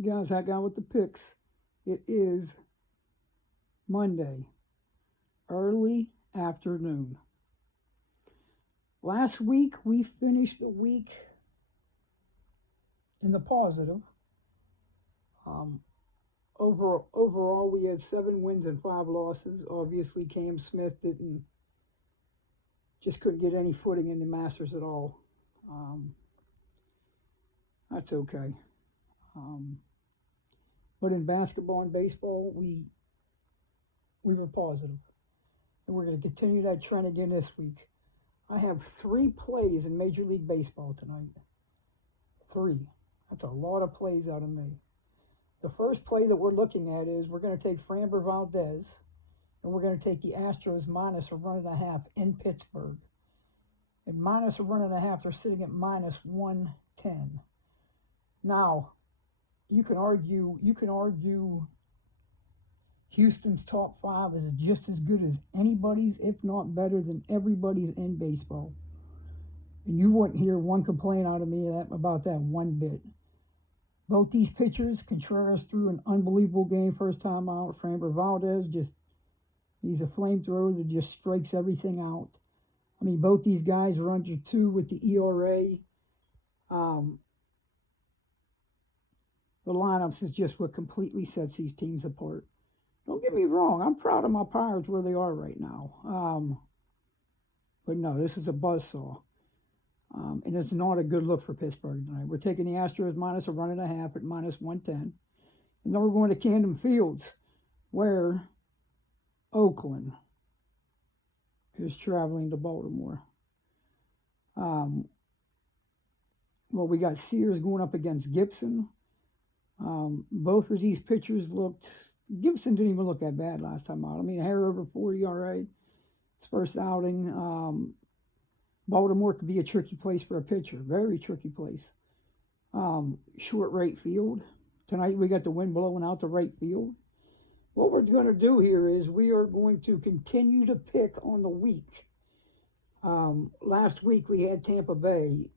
You guys, I got with the picks. It is Monday, early afternoon. Last week, we finished the week in the positive. Overall, we had 7 wins and 5 losses. Obviously, Cam Smith just couldn't get any footing in the Masters at all. That's okay. But in basketball and baseball, we were positive. And we're going to continue that trend again this week. I have 3 plays in Major League Baseball tonight. 3. That's a lot of plays out of me. The first play that we're looking at is we're going to take Framber Valdez, and we're going to take the Astros minus a run and a half in Pittsburgh. And minus a run and a half, they're sitting at minus 110. Now, you can argue Houston's top 5 is just as good as anybody's, if not better than everybody's in baseball. And you wouldn't hear one complaint out of me about that one bit. Both these pitchers, Contreras threw an unbelievable game first time out. Framber Valdez, he's a flamethrower that just strikes everything out. I mean, both these guys are under 2 with the ERA. The lineups is just what completely sets these teams apart. Don't get me wrong, I'm proud of my Pirates where they are right now. But no, this is a buzzsaw. And it's not a good look for Pittsburgh tonight. We're taking the Astros minus a run and a half at minus 110. And then we're going to Camden Fields, where Oakland is traveling to Baltimore. Well, we got Sears going up against Gibson. Both of these pitchers Gibson didn't even look that bad last time out. I mean, a hair over 4 ERA. His first outing. Baltimore could be a tricky place for a pitcher. Very tricky place. Short right field. Tonight we got the wind blowing out to right field. What we're going to do here is we are going to continue to pick on the week. Last week we had Tampa Bay.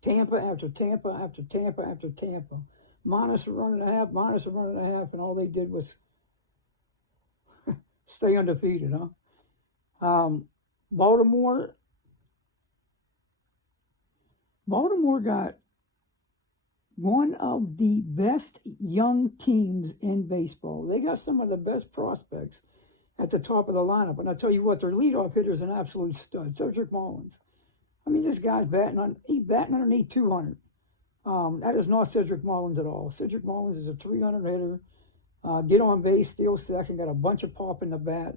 Tampa after Tampa after Tampa after Tampa. Minus a run and a half, minus a run and a half, and all they did was stay undefeated, huh? Baltimore got one of the best young teams in baseball. They got some of the best prospects at the top of the lineup. And I tell you what, their leadoff hitter is an absolute stud, Cedric Mullins. I mean, this guy's batting underneath 200. That is not Cedric Mullins at all. Cedric Mullins is a 300 hitter. Get on base, steal second, got a bunch of pop in the bat.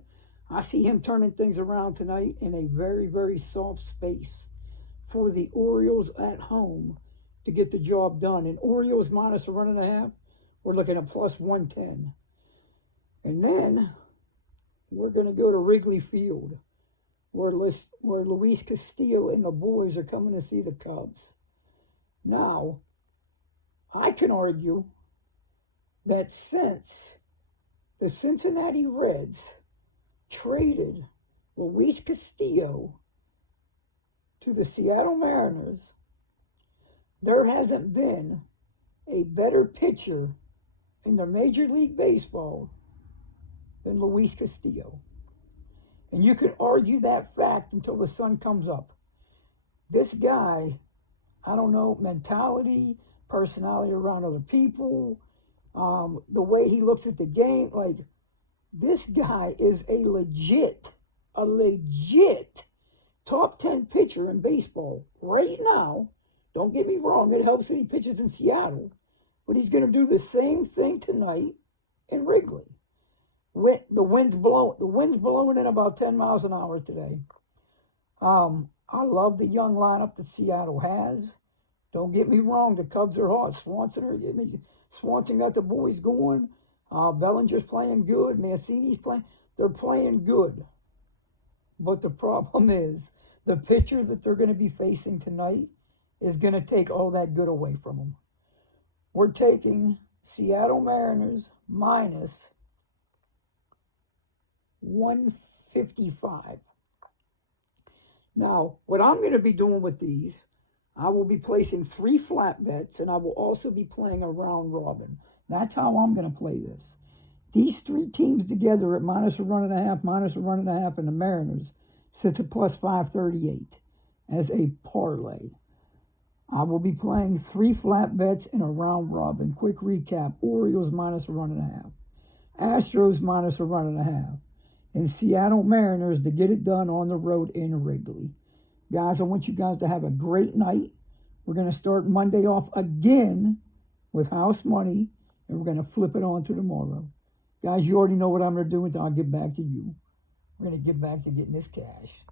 I see him turning things around tonight in a very, very soft space for the Orioles at home to get the job done. And Orioles minus a run and a half, we're looking at plus 110. And then we're going to go to Wrigley Field, where Luis Castillo and the boys are coming to see the Cubs. Now, I can argue that since the Cincinnati Reds traded Luis Castillo to the Seattle Mariners, there hasn't been a better pitcher in the Major League Baseball than Luis Castillo. And you can argue that fact until the sun comes up. This guy, I don't know, mentality, personality around other people, the way he looks at the game, like, this guy is a legit top 10 pitcher in baseball right now. Don't get me wrong, it helps that he pitches in Seattle, but he's going to do the same thing tonight in Wrigley. The wind's blowing in about 10 miles an hour today. I love the young lineup that Seattle has. Don't get me wrong, the Cubs are hot. Swanson got the boys going. Bellinger's playing good. Mancini's playing. They're playing good. But the problem is the pitcher that they're going to be facing tonight is going to take all that good away from them. We're taking Seattle Mariners minus 155. Now, what I'm going to be doing with these, I will be placing 3 flat bets, and I will also be playing a round robin. That's how I'm going to play this. These 3 teams together at minus a run and a half, and the Mariners sits at plus 538 as a parlay. I will be playing 3 flat bets in a round robin. Quick recap: Orioles minus a run and a half, Astros minus a run and a half, and Seattle Mariners to get it done on the road in Wrigley. Guys, I want you guys to have a great night. We're going to start Monday off again with house money, and we're going to flip it on to tomorrow. Guys, you already know what I'm going to do until I get back to you. We're going to get back to getting this cash.